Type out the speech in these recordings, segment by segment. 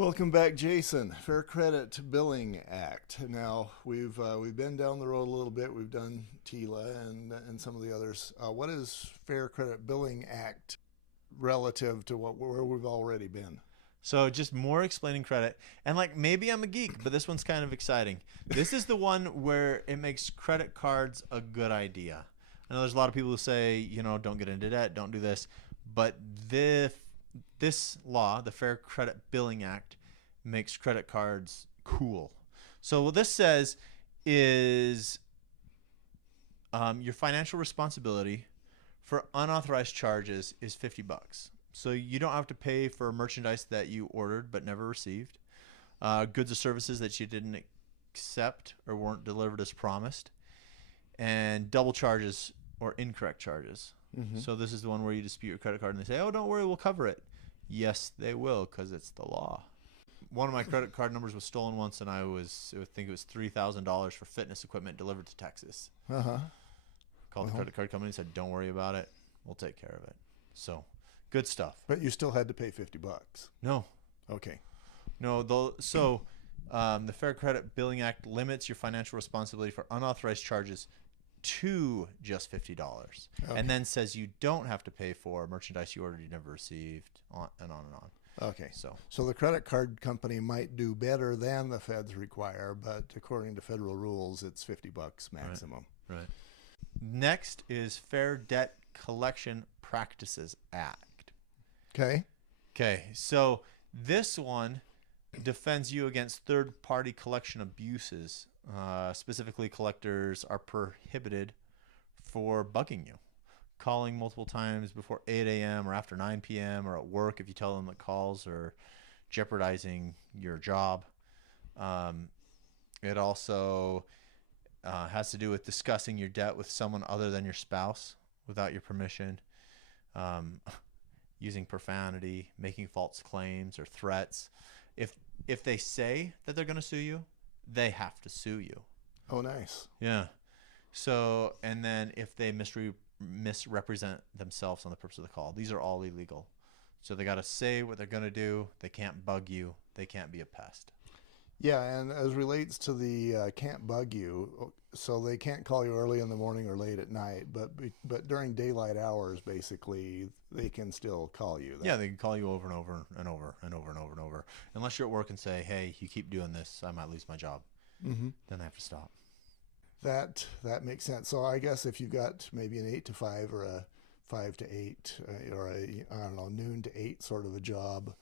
Welcome back, Jason. Fair Credit Billing Act. Now we've been down the road a little bit. We've done TILA and some of the others. What is Fair Credit Billing Act relative to where we've already been? So just more explaining credit. And like maybe I'm a geek, but this one's kind of exciting. This is the one where it makes credit cards a good idea. I know there's a lot of people who say, don't get into debt, don't do this. But this law, the Fair Credit Billing Act, makes credit cards cool. So what this says is your financial responsibility for unauthorized charges is $50. So you don't have to pay for merchandise that you ordered but never received, goods or services that you didn't accept or weren't delivered as promised, and double charges or incorrect charges. Mm-hmm. So this is the one where you dispute your credit card and they say, oh, don't worry, we'll cover it. Yes, they will, because it's the law. One of my credit card numbers was stolen once, and I think it was $3,000 for fitness equipment delivered to Texas. Called the credit card company and said, don't worry about it. We'll take care of it. So good stuff. But you still had to pay $50. No. Okay. No, the Fair Credit Billing Act limits your financial responsibility for unauthorized charges to just $50, and then says you don't have to pay for merchandise you ordered you never received, on and on and on. Okay. So the credit card company might do better than the feds require, but according to federal rules, it's $50 maximum. Right. Next is Fair Debt Collection Practices Act. Okay. So this one defends you against third-party collection abuses. Specifically, collectors are prohibited for bugging you, calling multiple times before 8 a.m. or after 9 p.m. or at work if you tell them that calls are jeopardizing your job. It also has to do with discussing your debt with someone other than your spouse without your permission, using profanity, making false claims or threats. If they say that they're going to sue you, they have to sue you. Oh, nice. Yeah. So, and then if they misrepresent themselves on the purpose of the call, these are all illegal. So they got to say what they're going to do. They can't bug you. They can't be a pest. Yeah, and as relates to the can't bug you, so they can't call you early in the morning or late at night, but during daylight hours, basically, they can still call you. Yeah, they can call you over and over and over and over and over and over. Unless you're at work and say, hey, you keep doing this, I might lose my job. Mm-hmm. Then they have to stop. That makes sense. So I guess if you've got maybe an 8 to 5 or a 5 to 8 or a noon to 8 sort of a job,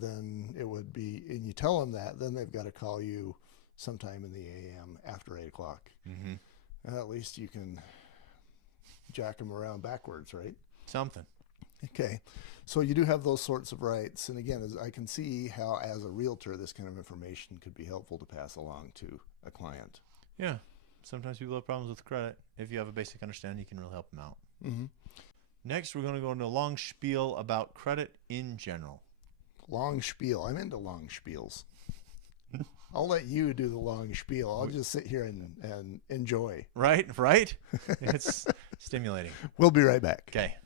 then it would be, and you tell them that, then they've got to call you sometime in the AM after 8 o'clock. Mm-hmm. And at least you can jack them around backwards, right? Something. Okay. So you do have those sorts of rights. And again, I can see how as a realtor, this kind of information could be helpful to pass along to a client. Yeah. Sometimes people have problems with credit. If you have a basic understanding, you can really help them out. Mm-hmm. Next, we're going to go into a long spiel about credit in general. Long spiel. I'm into long spiels. I'll let you do the long spiel. I'll just sit here and enjoy. Right? It's stimulating. We'll be right back. Okay.